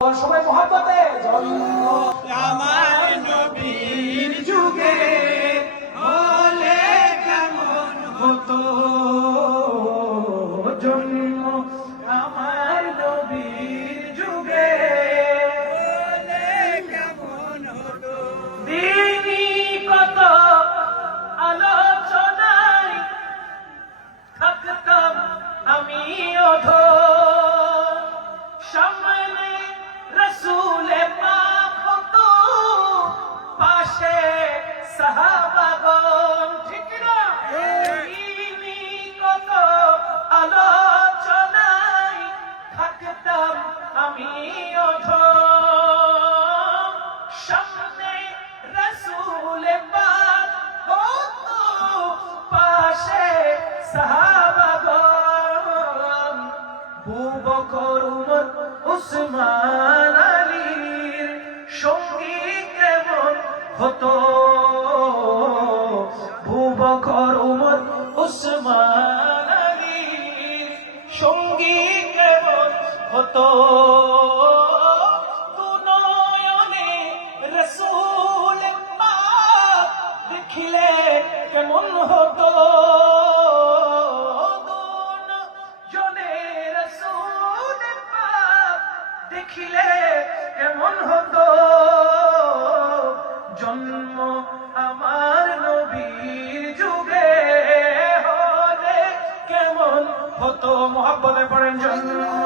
সবাই মহব্বতে জন্ম আমার নবীর যুগে হলে কেমন হতো, জন্ম আমার নবীর যুগে হলে কেমন হতো। দিনই কত আলোচনায় থাকতাম আমি অধর, সামনে রসুলে পাক হতো, পাশে সাহাবাগণ, ঠিক না? দিনই কত আলোচনায় থাকতাম আমি অধর, সামনে রসুলে পাক হতো, পাশে সাহাবাগণ। আবু বকর উমর উসমান আলীর সঙ্গী কেমন হতো, আবু বকর উমর উসমান আলীর সঙ্গী কেমন হতো। দুনয়নে রাসূল পাক দেখিলে কেমন হতো, দেখিলে কেমন হতো। জন্ম আমার নবীর যুগে হলে কেমন হতো। মুহাব্বতে পড়েন জন্ম